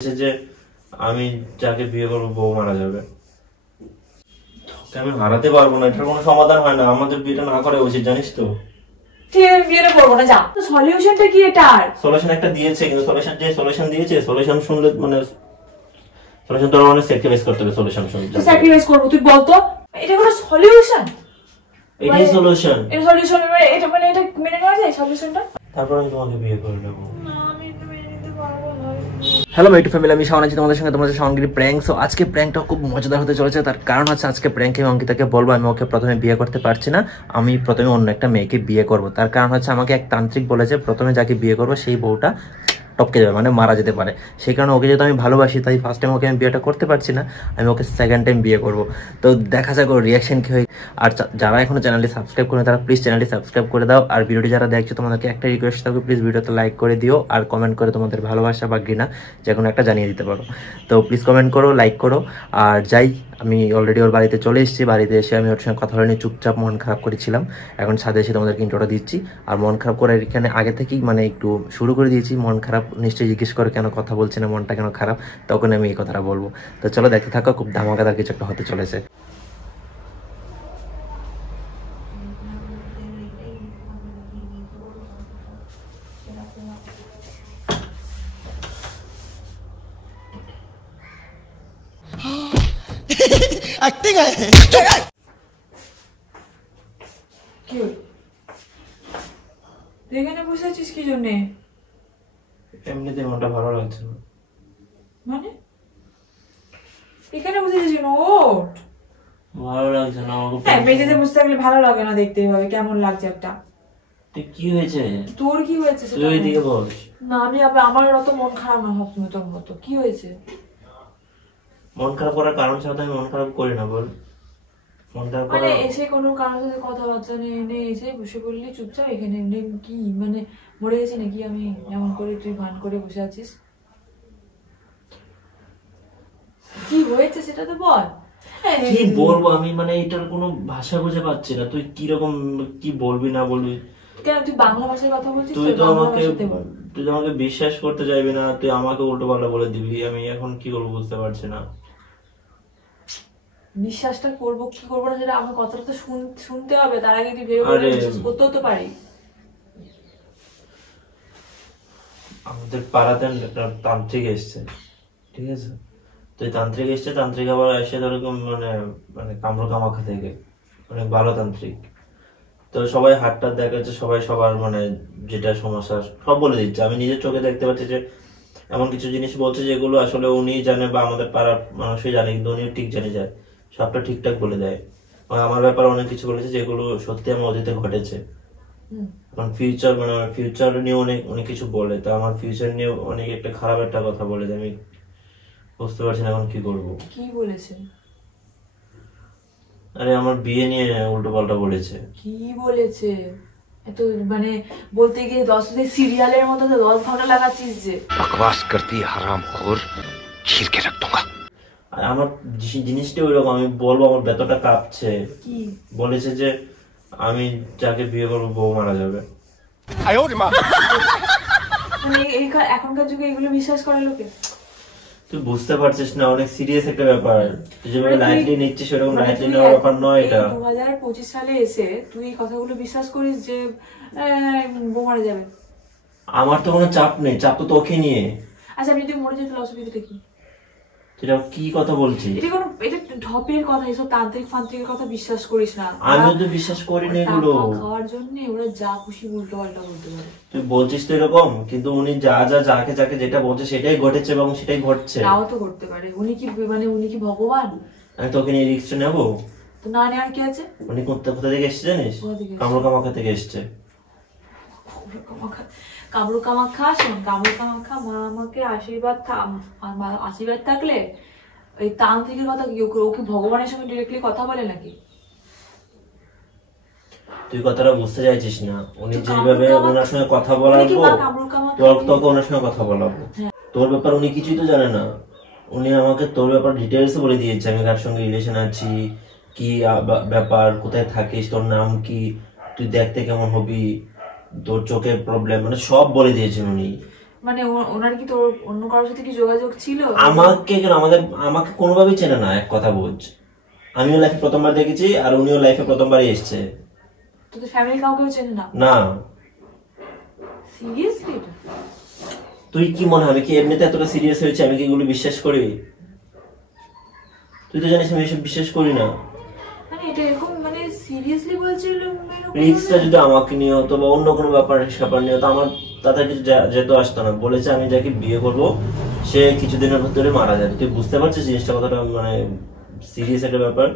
যে আমি যাকে বিয়ে করবো বউ মারা যাবে, আমি হারাতে পারবো না। এটার কোনো সমাধান হয় না, আমাদের বিয়েটা না করে উচিত, জানিস তো। ঠিক আছে, বিয়েটা করবো না, যা। সলিউশনটা কি এটার? সলিউশন একটা দিয়েছে, কিন্তু সলিউশন দিয়েছে, সলিউশন শুনলে মানে সলিউশন তোর মানে স্যাক্রিফাইস করতে হবে। সলিউশন শুনলে স্যাক্রিফাইস করবো, তুই বল তো, এটা কোনো সলিউশন? এটাই সলিউশন। এটা সলিউশন এটা মানে এটা মেনে নেওয়া যায় সলিউশনটা? তারপর আমি তোমাকে বিয়ে করে নেবো। না, আমি এটা মেনে নিতে পারবো না। হ্যালো মাই টু ফ্যামিলি, আমি শাওন আছি তোমাদের সঙ্গে, তোমাদের শাওনগিরি প্র্যাঙ্ক। সো আজকে প্র্যাঙ্কটা খুব মজাদার হতে চলেছে। তার কারণ হচ্ছে আজকে প্র্যাঙ্কে আমি অঙ্কিতাকে বলবো আমি ওকে প্রথমে বিয়ে করতে পারছি না, আমি প্রথমে অন্য একটা মেয়েকে বিয়ে করব। তার কারণ হচ্ছে আমাকে এক তান্ত্রিক বলেছে প্রথমে যাকে বিয়ে করবো সেই বউটা টপকে যাবে, মানে মারা যেতে পারে। সেই কারণে ওকে যেহেতু আমি ভালোবাসি, তাই ফার্স্ট টাইম ওকে আমি বিয়েটা করতে পারছি না, আমি ওকে সেকেন্ড টাইম বিয়ে করব। তো দেখা যাক ওর রিয়াকশন কী হয়। আর যারা এখনো চ্যানেলটি সাবস্ক্রাইব করে তারা প্লিজ চ্যানেলটি সাবস্ক্রাইব করে দাও। আর ভিডিওটি যারা দেখছো তোমাদেরকে একটা রিকোয়েস্ট থাকবে, প্লিজ ভিডিওতে লাইক করে দিও আর কমেন্ট করে তোমাদের ভালোবাসা বা ঘৃণা যে কোনো একটা জানিয়ে দিতে পারো। তো প্লিজ কমেন্ট করো, লাইক করো। আর যাই, আমি অলরেডি ওর বাড়িতে চলে এসেছি। বাড়িতে এসে আমি ওর সঙ্গে কথা বলে চুপচাপ মন খারাপ করেছিলাম। এখন ছাদে এসে তোমাদেরকে ইন্ট্রোটা দিচ্ছি। আর মন খারাপ করে এখানে আগে থেকেই মানে একটু শুরু করে দিয়েছি। মন খারাপ নিশ্চয়ই জিজ্ঞেস করে কেন কথা বলছি না, মনটা কেন খারাপ, তখন আমি এই কথাটা বলবো। তো চলো দেখতে থাকো, খুব ধামাকাদার কিছু একটা হতে চলেছে। एक्टिंग है। কি হল? তুই এখানে বসে আছিস কি জন্যে? এমনিতে মনটা ভালো লাগছে না। মানে এখানে বসে আছিস কেন? ওঠ। ভালো লাগছে না আমাকে। হ্যাঁ, মেঝেতে বসে থাকলে ভালো লাগে না, দেখতে হবে কেমন লাগছে একটা। কি হয়েছে? তোর কি হয়েছে তুই ওইদিকে বস। না, আমি আমার অত মন খারাপ না সবসময় তোর মতো। কি হয়েছে? মন খারাপ করার কারণ ছাড়া তো আমি মন খারাপ করি না, বল। মন খারাপ মানে করার এসে কোনো কারোর সাথে কথাবার্তা নেই, এসে বসে পড়লি চুপচাপ এখানে। কি মানে মরে গেছি নাকি আমি এমন করে তুই ভান করে বসে আছিস? কি হয়েছে সেটা তো বল। কি বলবো আমি, মানে এটার কোনো ভাষা বুঝে পাচ্ছি না। তুই কিরকম কি বলবি না বলবি? কেন তুই বাংলা ভাষায় কথা বলছিস? তুই তো বাংলা আমাকে ভাষাতে বল। তুই তো আমাকে বিশ্বাস করতে চাইবি না, তুই আমাকে উল্টো পাল্টা বলে দিবি। আমি এখন কি করবো বুঝতে পারছি না। বিশ্বাসটা করবো কি করবো না সেটা আমার কথাটা তো শুনতে হবে, তার আগে তুই ভেবে বিশ্বাস করতেও তো পারি। আমাদের পাড়াতে একটা তান্ত্রিক এসছে, ঠিক আছে? তো এই তান্ত্রিক এসছে, তান্ত্রিক আবার এসে ধরো মানে মানে কামরুকামাখা থেকে, অনেক ভালো তান্ত্রিক। তো সবাই হাতটা দেখাচ্ছে, সবাই সবার মানে যেটা সমস্যা সব বলে দিচ্ছে। আমি নিজের চোখে দেখতে পাচ্ছি যে এমন কিছু জিনিস বলছে যেগুলো আসলে উনি জানে বা আমাদের পাড়ার মানুষই জানে, কিন্তু উনিও ঠিক জানে যায়, সবটা ঠিকঠাক বলে দেয়। আমার ব্যাপারে অনেক কিছু বলেছে যেগুলো সত্যি আমার অতীতে ঘটেছে। এখন ফিউচার মানে ফিউচার নিয়ে অনেক অনেক কিছু বলে, তো আমার ফিউচার নিয়ে অনেক একটা খারাপ একটা কথা বলে যে আমি বুঝতে পারছি না এখন কি করবো। কি বলেছে? আরে আমার বিয়ে নিয়ে উল্টো পাল্টা বলেছে। কি বলেছে? এত মানে বলতে গিয়ে 10 সিরিয়ালের মতো তো 10 ঘন্টা লাগাচ্ছিস যে। बकवास करती हरामखोर, चीर के रख दूंगा। আর আমার জিনিসটা ওইরকম, আমি বলবো আমার ব্যথাটা কাঁপছে। কি বলেছে যে আমি যাকে বিয়ে করবো বউ মারা যাবে। মানে এখনকার যুগে এগুলো বিশ্বাস করে লোকে? তুই বুঝতে পারছিস না, অনেক সিরিয়াস একটা ব্যাপার। তুই যেভাবে লাইটলি নিচ্ছিস সেরকম লাইটলি তুই নেওয়ার ব্যাপার নয় এটা। 2025 সালে এসে তুই এই কথাগুলো বিশ্বাস করিস যে বউ মারা যাবে? আমার তো কোনো চাপ নেই, চাপ তো তোকে নিয়ে। আচ্ছা, আমি যদি মরে যেতে অসুবিধাটা কি? তুই কি কথা বলছিস? এটা ঢপের কথা, এসব তান্ত্রিক ফান্ত্রিকের কথা বিশ্বাস করিস না। আমি তো বিশ্বাস করি না এগুলো। টাকা খাওয়ার জন্য ওরা যা খুশি উল্টো পাল্টা বলতে পারে। তুই বলছিস তো এরকম, কিন্তু উনি যাকে যাকে যেটা বলছে সেটাই ঘটেছে এবং সেটাই ঘটছে। নাও তো করতে পারে। উনি কি ভগবান? আমি তোকে নিয়ে রিস্ক নেবো? তো না নেওয়ার কি আছে? উনি কোথা থেকে এসছে জানিস? কোথা থেকে এসছে? কামরুকামাখা থেকে এসছে। কামরু কামাখ্যা, শোন, কামরু কামাখ্যা মা আমাকে আশীর্বাদ থাকলে ওই তান্ত্রিকের কথা কি ও কি ভগবানের সঙ্গে ডিরেক্টলি কথা বলে নাকি? তুই কথাটা বুঝতে চাইছিস না। উনি যেভাবে ওনার সঙ্গে কথা বলাবো, তোকে ওনার সঙ্গে কথা বলাবো। তোর ব্যাপার উনি কিছুই তো জানে না। উনি আমাকে তোর ব্যাপার ডিটেলস বলে দিয়েছে, আমি কার সঙ্গে রিলেশন আছি, কি ব্যাপার, কোথায় থাকিস, তোর নাম কি, তুই দেখতে কেমন হবি, তোর চোখের প্রবলেম, মানে সব বলে দিয়েছেন উনি। মানে ওনার কি তোর অন্য কারোর সাথে কি যোগাযোগ ছিল? আমাকে কেন, আমাকে কোনোভাবেই চেনে না, এক কথা বুঝ। আমিও লাইফে প্রথমবার দেখেছি আর উনিও লাইফে প্রথমবারই এসছে। তোদের ফ্যামিলি কাউকেও চেনে না? না। সিরিয়াসলি? তুই কি মনে হয় আমি কি এমনিতে এতটা সিরিয়াস হয়েছে? আমি কি এগুলো বিশ্বাস করি? তুই তো জানিস আমি এসব বিশ্বাস করি না। মানে এটা এরকম মানে সিরিয়াসলি বলছিল? রিস্কটা যদি আমাকে নিয়ে হতো বা অন্য কোনো ব্যাপার নিয়ে হতো, আমার তাতে কিছু যেত আসতো না। বলেছে আমি যাকে বিয়ে করব সে কিছুদিনের ভিতরে মারা যাবে। তুই বুঝতে পারছিস জিনিসটা কতটা মানে সিরিয়াস একটা ব্যাপার?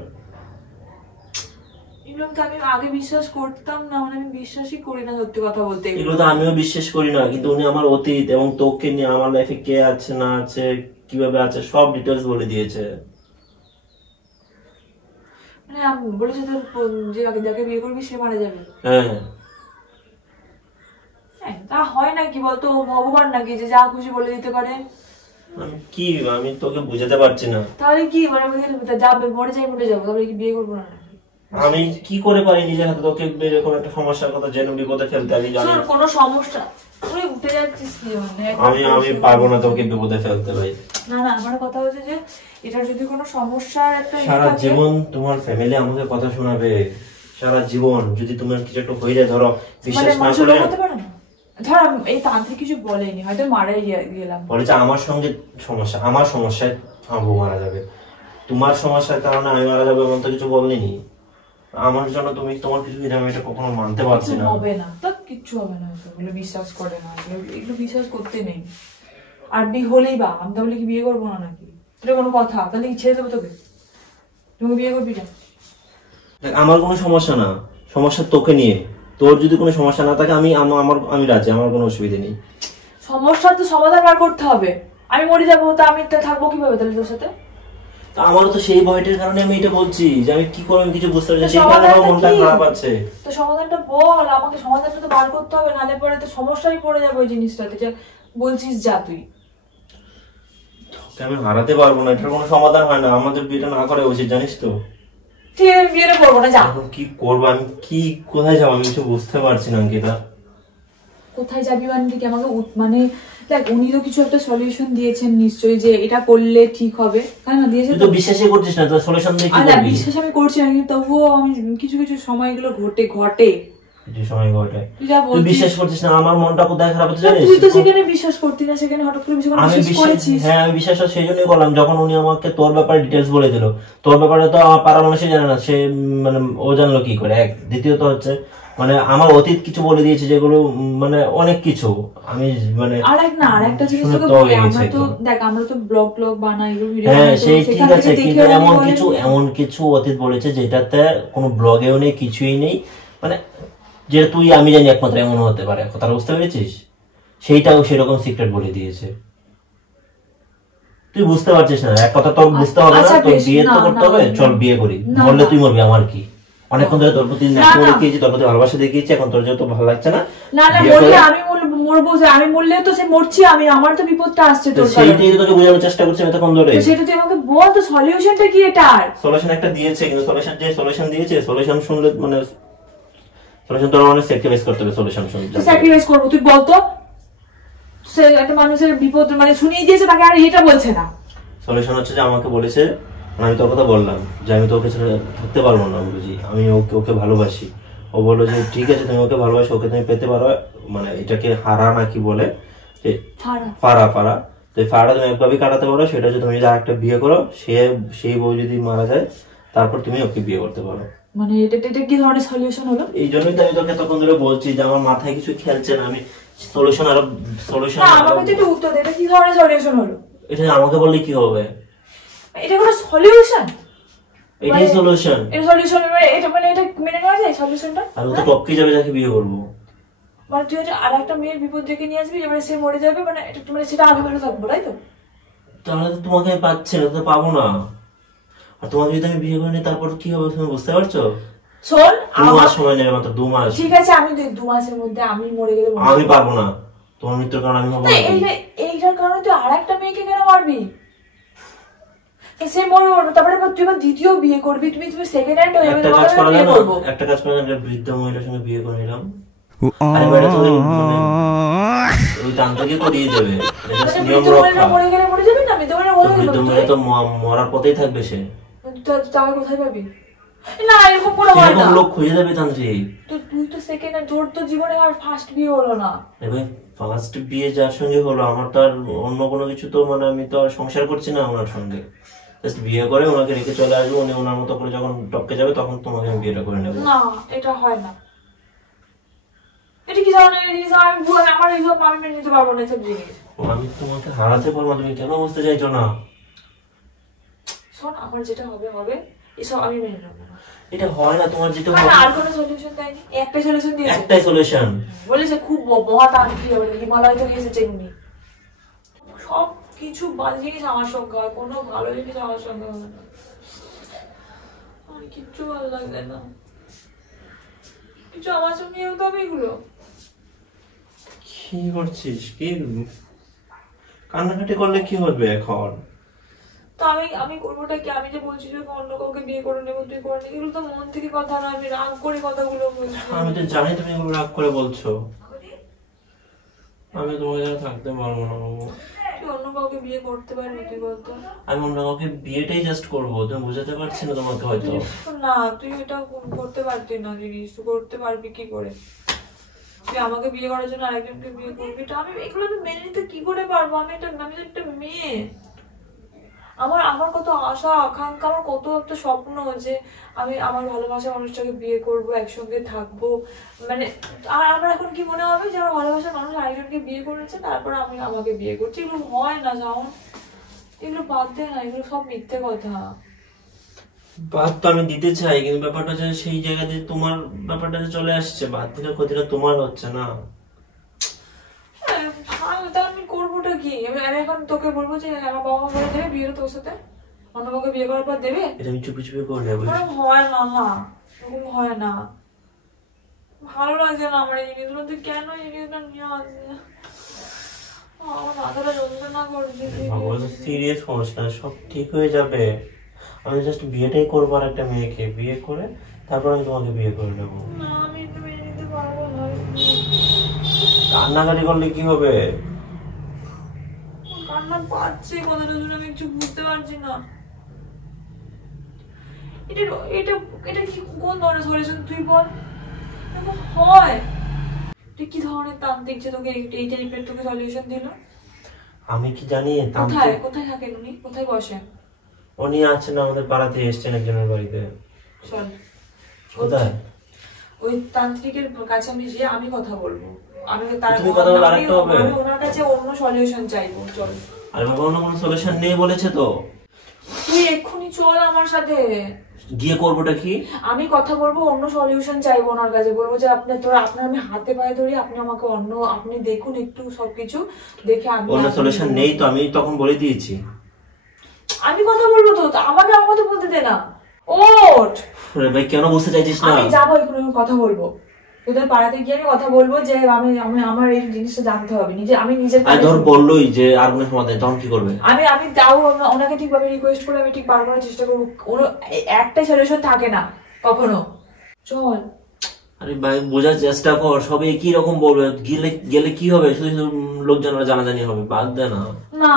এগুলো তো আমি আগে বিশ্বাস করতাম না, মানে আমি বিশ্বাসই করি না সত্যি কথা বলতে। এগুলো তো আমিও বিশ্বাস করি না, কিন্তু উনি আমার অতীত এবং তোকে নিয়ে আমার লাইফে কে আছে না আছে কিভাবে আছে সব ডিটেলস বলে দিয়েছে। মানে বলেছে তোর যে যাকে বিয়ে করবি সে মারা যাবে? হ্যাঁ। তা হয় না কি বলতো, ভগবান নাকি যে যা খুশি বলে দিতে পারে? আমি তোকে বুঝাতে পারছি না। তাহলে কি মানে যাবে, মরে যাবো, তাহলে কি বিয়ে করবো না? আমি কি করে পারি নিজের হাতে তোকে এরকম একটা সমস্যার কথা জেনে বিপদে ফেলতে? আমি জানি কোনো সমস্যা তুই উঠে যাচ্ছিস কি মানে? আমি পারবো না তোকে বিপদে ফেলতে ভাই। না আমার কথা হচ্ছে যে এটা যদি কোনো সমস্যার একটা সারা জীবন তোমার ফ্যামিলি আমাকে কথা শোনাবে, সারা জীবন। যদি তোমার কিছু একটা হয়ে যায়, ধরো বিশ্বাস না করে, ধর এই তান্ত্রিক কিছু বলেনি, হয়তো মারাই গেলাম, বলেছে আমার সঙ্গে সমস্যা, আমার সমস্যায় আম্বু মারা যাবে, তোমার সমস্যার কারণে আমি মারা যাবো এমন তো কিছু বললিনি। আমার জন্য তুমি তোমার কিছু আমি এটা কখনো মানতে পারছি না। হবে না তো, কিচ্ছু হবে না, এগুলো বিশ্বাস করে না, এগুলো বিশ্বাস করতে নেই। আর বিয়ে হলেই বা আমি তাহলে কি বিয়ে করবো না নাকি? এটা কোনো কথা? তাহলে কি ছেড়ে দেবো তোকে? তুমি বিয়ে করবি না? আমার কোনো সমস্যা না, সমস্যা তোকে নিয়ে। তোর যদি কোনো সমস্যা না থাকে আমি রাজি, আমার কোনো অসুবিধা নেই। সমস্যার তো সমাধান বার করতে হবে। আমি মরে যাবো তো আমি থাকবো কিভাবে তাহলে তোর সাথে? আমারও তো সেই ভয়টার কারণে আমি এটা বলছি যে আমি কি করব আমি কিছু বুঝতে পারছি না, সেই কারণে আমার মনটা খারাপ আছে। তো সমাধানটা বল আমাকে, সমাধানটা তো বার করতে হবে, নালে পরে তো সমস্যায় পড়ে যাবে ওই জিনিসটাতে। যে বলছিস যা তুই, তোকে আমি হারাতে পারবো না, এটার কোনো সমাধান হয় না। আমাদের বিয়েটা না করে উচিত, জানিস তো। ঠিক আছে বিয়েটা করবো না, যা। এখন কি করবো আমি, কোথায় যাবো আমি কিছু বুঝতে পারছি না অঙ্কিতা। কোথায় যাবি মানে কি আমাকে মানে দেখ, উনি তো কিছু একটা সলিউশন দিয়েছেন নিশ্চয়ই যে এটা করলে ঠিক হবে, তাই না? দিয়েছেন তুই তো বিশ্বাসই করছিস না, তো সলিউশন দিয়ে কি করবি? করবি? বিশ্বাস আমি করছি না, কিন্তু তবুও আমি কিছু সময়গুলো ঘটে কিছু সময় ঘটে। তুই বিশ্বাস করছিস না, আমার মনটা কোথায় খারাপ হচ্ছে জানিস? তুই তো সেখানে বিশ্বাস করতি না, সেখানে হঠাৎ করে বিশ্বাস করেছিস। হ্যাঁ আমি বিশ্বাস সেই জন্যই করলাম যখন উনি আমাকে তোর ব্যাপারে ডিটেলস বলে দিল। তোর ব্যাপারে তো আমার পাড়ার মানুষই জানে না, সে মানে ও জানলো কি করে? এক দ্বিতীয়ত হচ্ছে মানে আমার অতীত কিছু বলে দিয়েছে যেগুলো মানে অনেক কিছু আমি মানে আরেকটা জিনিস তোকে বলি, আমরা তো ব্লগ বানাই, ভিডিও বানাই। হ্যাঁ সেই ঠিক আছে, কিন্তু এমন কিছু অতীত বলেছে যেটাতে কোনো ব্লগেও নেই, কিছুই নেই। মানে যে তুই আমি জানি একমাত্র এমন হতে পারে, কথাটা বুঝতে পেরেছিস? সেইটাও সেরকম সিক্রেট বলে দিয়েছে। তুই বুঝতে পারছিস না, এক কথা তোর বুঝতে হবে না, তোর বিয়ে তো করতে হবে, চল বিয়ে করি। বললে তুই মরবি, আমার কি? অনেকক্ষণ ধরে তোর প্রতি দেখিয়েছি, তোর প্রতি ভালোবাসা দেখিয়েছি, এখন তোর যেহেতু ভালো লাগছে না, আমি মরবো, আমি মরলে তো সে মরছি, আমার তো বিপদটা আসছে তোর কারণে। সেইটাই তোকে বোঝানোর চেষ্টা করছি এতক্ষণ ধরে। সেটা তুই আমাকে বল তো, সলিউশনটা কি? এটার সলিউশন একটা দিয়েছে, কিন্তু সলিউশন দিয়েছে, সলিউশন শুনলে মানে সলিউশন তোর অনেক স্যাক্রিফাইস করতে হবে। সলিউশন শুনতে স্যাক্রিফাইস করবো? তুই বল তো, সে একটা মানুষের বিপদ মানে শুনিয়ে দিয়েছে তাকে, আর এটা বলছে না। সলিউশন হচ্ছে যে আমাকে বলেছে, আমি তোর কথা বললাম যে আমি তো ওকে ছেড়ে থাকতে পারবো না বুঝি, আমি ওকে ভালোবাসি। ও বললো যে ঠিক আছে তুমি ওকে ভালোবাসো, ওকে তুমি পেতে পারো, মানে এটাকে হারা নাকি বলে ফারা তো ফারাটা তুমি একভাবেই কাটাতে পারো, সেটা হচ্ছে তুমি যদি আরেকটা বিয়ে করো, সেই বউ যদি মারা যায় তারপর তুমি ওকে বিয়ে করতে পারো। মানে এটা কি ধরনের সলিউশন হলো? এই জন্যই তো আমি তোকে তখন ধরে বলছি যে আমার মাথায় কিছু খেলছে না, আমি সলিউশন আমাকে তো একটু উত্তর দে, এটা কি ধরনের সলিউশন হলো? এটা আমাকে বললে কি হবে? এটা কোনো সলিউশন? এটাই সলিউশন। এটা সলিউশন এটা মানে এটা মেনে নেওয়া যায় সলিউশনটা? আর ও তো টপকে যাবে যাকে বিয়ে করবো। মানে তুই আর একটা মেয়ের বিপদ ডেকে নিয়ে আসবি, এবারে সে মরে যাবে, মানে এটা মানে সেটা আগে ভালো থাকবো, তাই তো? তাহলে তো তোমাকে আমি পাচ্ছি না, তো পাবো না। আর তোমাকে যদি আমি বিয়ে করে নিই তারপর কি হবে তুমি বুঝতে পারছো? শোন, 2 মাস সময় নেবে, মাত্র 2 মাস। ঠিক আছে, আমি 2 মাসের মধ্যে আমি মরে গেলে আমি পারবো না, তোমার মৃত্যুর কারণে আমি মরবো না। এইটার কারণে তুই আর একটা মেয়েকে কেন মারবি? সে মরবে, তারপরে তুই দ্বিতীয় বিয়ে করবি, তুমি সেকেন্ড হ্যান্ড হয়ে যাবে। একটা কাজ করে বৃদ্ধ মহিলার সঙ্গে বিয়ে করে নিলাম, ওই ওই তান্ত্রিকই করিয়ে দেবে, এটা মানে নিয়ম মৃত রক্ষা। মরে গেলে মরে যাবি না, মৃত মরে মরে বৃদ্ধ মরে তো মরার পথেই থাকবে সে। তাহলে কোথায় পাবি? না এরকম করে হয় না, এরকম লোক খুঁজে দেবে তান্ত্রিক। তো তুই তো সেকেন্ড, তোর তো জীবনে আর ফার্স্ট বিয়ে হলো না। এবার ফার্স্ট বিয়ে যার সঙ্গে হলো, আমার তো আর অন্য কোনো কিছু তো মানে আমি তো আর সংসার করছি না ওনার সঙ্গে। জাস্ট বিয়ে করে ওনাকে রেখে চলে আসবো, উনি ওনার মতো করে যখন টপকে যাবে তখন তোমাকে আমি বিয়েটা করে নেবো। না এটা হয় না, এটা কি ধরনের জিনিস? আমি ভুল, আমার এইসব আমি মেনে নিতে পারবো না এসব জিনিস। আমি তোমাকে হারাতে পারবো, তুমি কেন বুঝতে চাইছো না? শোন, আমার যেটা হবে হবে, এসব আমি মেনে নেবো না। এটা হয় না, তোমার যেটা আর হবে আর কোনো সলিউশন দেয়নি, একটাই সলিউশন দিয়েছে, একটাই সলিউশন। বলেছে খুব মহাতান্ত্রিক হবে, হিমালয় থেকে এসেছে উনি। সব কিছু বাজে জিনিস আমার সঙ্গে হয়, কোনো ভালো জিনিস আমার সঙ্গে হবে না। আমার কিচ্ছু ভালো লাগবে না, কিছু আমার সঙ্গে হতে হবে এগুলো। কি করছিস? কি কান্নাকাটি করলে কি হবে এখন? তো আমি করবোটা কি? আমি যে বলছি যে অন্য কাউকে বিয়ে করে নেবো, তুই করে নেবো, এগুলো তো মন থেকে কথা না, আমি রাগ করে কথাগুলো বলছি। আমি তো জানি তুমি এগুলো রাগ করে বলছো, আমি তোমার জায়গায় থাকতে পারবো না বাবু। তুই অন্য কাউকে বিয়ে করতে পারবি? তুই বলতো। আমি অন্য কাউকে বিয়েটাই জাস্ট করবো, তুমি বুঝাতে পারছি না তোমাকে হয়তো। না তুই এটা করতে পারতি না জিনিস, তুই করতে পারবি কি করে? তুই আমাকে বিয়ে করার জন্য আরেকজনকে বিয়ে করবি, এটা আমি এগুলো আমি মেনে নিতে কি করে পারবো? আমি তো একটা মেয়ে, আমার কত আশা আকাঙ্ক্ষা, আমার কত একটা স্বপ্ন যে আমি আমার ভালোবাসার মানুষটাকে বিয়ে করব, একসঙ্গে থাকবো। মানে আর আমার এখন কি মনে হবে যে আমার ভালোবাসার মানুষ আরেকজনকে বিয়ে করেছে, তারপর আমি আমাকে বিয়ে করছি? এগুলো হয় না জাউন, এগুলো বাদ দে না, এগুলো সব মিথ্যে কথা। বাদ তো আমি দিতে চাই, কিন্তু ব্যাপারটা হচ্ছে সেই জায়গাতে তোমার ব্যাপারটা যে চলে আসছে, বাদ দিলে ক্ষতিটা তোমার হচ্ছে না। আমি করবোটা কি? আমি এখন তোকে বলবো যে আমার বাবা মা বলে দেবে বিয়েটা তোর সাথে, অন্য কাউকে বিয়ে করার পর দেবে? এটা আমি চুপি চুপি করে নেবো। হয় না, না এরকম হয় না, ভালো লাগছে না আমার এই জিনিসগুলো। তুই কেন এই জিনিসটা নিয়ে আসছিস? আমার মাথাটা যন্ত্রণা করছে। সিরিয়াস হোস না, সব ঠিক হয়ে যাবে। আমি জাস্ট বিয়েটাই করবো, আর একটা মেয়েকে বিয়ে করে তারপর আমি তোমাকে বিয়ে করে নেবো। না আমি এটা মেনে নিতে পারবো না। কান্নাকাটি করলে কি হবে? কান্না পাচ্ছে, কথাটা শুনে আমি কিছু বুঝতে পারছি না। এটা এটা এটা কি কোন ধরনের সলিউশন তুই বল? এরকম হয়? এটা কি ধরনের তান্ত্রিক যে তোকে এই টাইপের তোকে সলিউশন দিল? আমি কি জানি? কোথায় কোথায় থাকেন উনি? কোথায় বসেন? উনি আছেন আমাদের পাড়াতে, এসছেন একজনের বাড়িতে। চল কোথায়? ওই তান্ত্রিকের কাছে আমি যে আমি কথা বলবো, আমি তার তুমি কথা বলে আরেকটা হবে। আমি ওনার কাছে অন্য সলিউশন চাইবো। চল। আরে বাবা, অন্য কোনো সলিউশন নেই বলেছে তো। তুই এক্ষুনি চল আমার সাথে। গিয়ে করবোটা কি? আমি কথা বলবো, অন্য সলিউশন চাইবো ওনার কাছে, বলবো যে আপনার আমি হাতে পায়ে ধরি, আপনি আমাকে আপনি দেখুন একটু সবকিছু দেখে। আমি অন্য সলিউশন নেই তো, আমি তখন বলে দিয়েছি। আমি কথা বলবো তো, আমাকে আমার কথা বলতে দে না। ওঠ। আরে ভাই, কেন বুঝতে চাইছিস না? আমি যাবো এক্ষুনি, কথা বলবো তোদের পাড়াতে গিয়ে, আমি কথা বলবো যে আমি আমি আমার এই জিনিসটা জানতে হবে, আমি নিজের ধর বললোই যে আর কোনো সমাধান, তখন কি করবে? আমি তাও ওনাকে ঠিকভাবে রিকোয়েস্ট করে আমি ঠিক বার করার চেষ্টা করবো। কোনো একটাই সলিউশন থাকে না কখনো। চল। আরে ভাই, বোঝার চেষ্টা কর, সবাই একই রকম বলবে, গেলে গেলে কি হবে? শুধু শুধু লোকজনরা জানাজানি হবে, বাদ দে না। না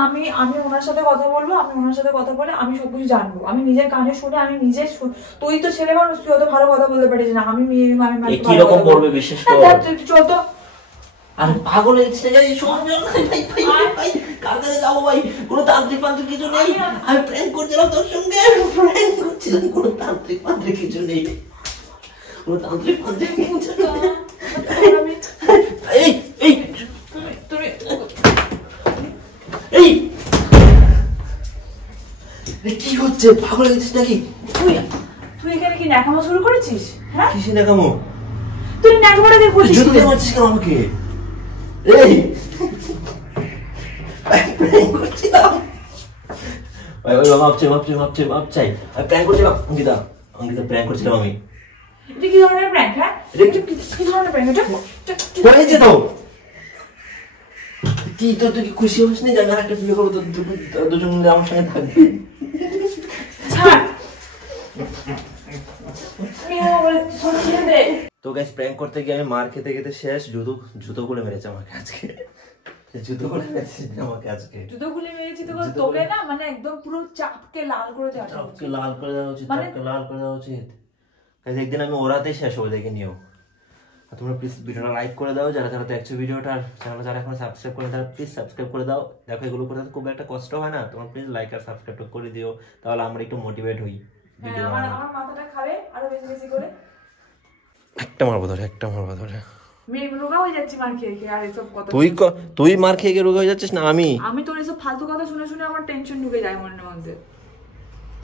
আমি ওনার সাথে কথা বলবো, আমি ওনার সাথে কথা বলে আমি সবকিছু জানবো, আমি নিজের কানে শুনে আমি নিজে। তুই তো ছেলে মানুষ, তুই অত ভালো কথা বলতে পারিস না, আমি মেয়ে একই রকম বলবে, বিশেষ করে। চল তো। আরে পাগল হয়ে গেছিস নাকি? শোন, ভাই কার কাছে যাবো ভাই? কোনো তান্ত্রিক ফান্ত্রিক কিছু নেই, আমি প্র্যাঙ্ক করছিলাম তোর সঙ্গে, প্র্যাঙ্ক করছিলাম, কোনো তান্ত্রিক ফান্ত্রিক কিছু নেই, কোনো তান্ত্রিক ফান্ত্রিক কিছু নেই। এই এই তুমি এই কি হচ্ছে? পাগল হয়ে গেছিস নাকি? তুই এখানে কি ন্যাকামো শুরু করেছিস? হ্যাঁ, কিসে দেখামো? তুই ন্যাকামোটা দিয়ে করছিস। জুতো দিয়ে মারছিস কেন আমাকে? এই প্র্যাঙ্ক করছিলাম ভাই, ভাই মাপ চাই। আমি প্র্যাঙ্ক করছিলাম অঙ্কিতা প্র্যাঙ্ক করছিলাম আমি। এটা কি ধরনের প্র্যাঙ্ক? হ্যাঁ, কি ধরনের প্র্যাঙ্ক এটা? হয়েছে তো কি? তুই কি খুশি হস না যে আমি আরেকটা বিয়ে করবো? দুজন মিলে আমার সঙ্গে থাকবি? ছাড়। ছেড়ে দে। তো গাইস, প্র্যাঙ্ক করতে গিয়ে আমি মার খেতে খেতে শেষ, জুতো খুলে মেরেছে আমাকে আজকে। জুতো করে মেরেছিস আমাকে আজকে। জুতো খুলে মেরেছি তোকে না, মানে একদম পুরো চাপকে লাল করে দেওয়া উচিত। চাপকে লাল করে দেওয়া উচিত, চাপকে লাল করে দেওয়া উচিত। কাজে একদিন আমি ওরাতেই শেষ হবো, দেখে নিও। আর তোমরা প্লিজ ভিডিওটা লাইক করে দাও, যারা যারা দেখছো ভিডিওটা, আর চ্যানেলটা যারা এখন সাবস্ক্রাইব করে তারা প্লিজ সাবস্ক্রাইব করে দাও। দেখো এগুলো করতে খুব একটা কষ্ট হয় না, তোমরা প্লিজ লাইক আর সাবস্ক্রাইব করে দিও, তাহলে আমরা একটু মোটিভেট হই ভিডিও বানাতে। আমার মাথাটা খাবে আরো বেশি বেশি করে। একটা মারবো ধরে। মেয়ে রোগা হয়ে যাচ্ছি মার খেয়ে খেয়ে, আর এসব কথা। তুই মার খেয়ে রোগ হয়ে যাচ্ছিস না আমি? আমি তোর এসব ফালতু কথা শুনে শুনে আমার টেনশন ঢুকে যায় মনের মধ্যে।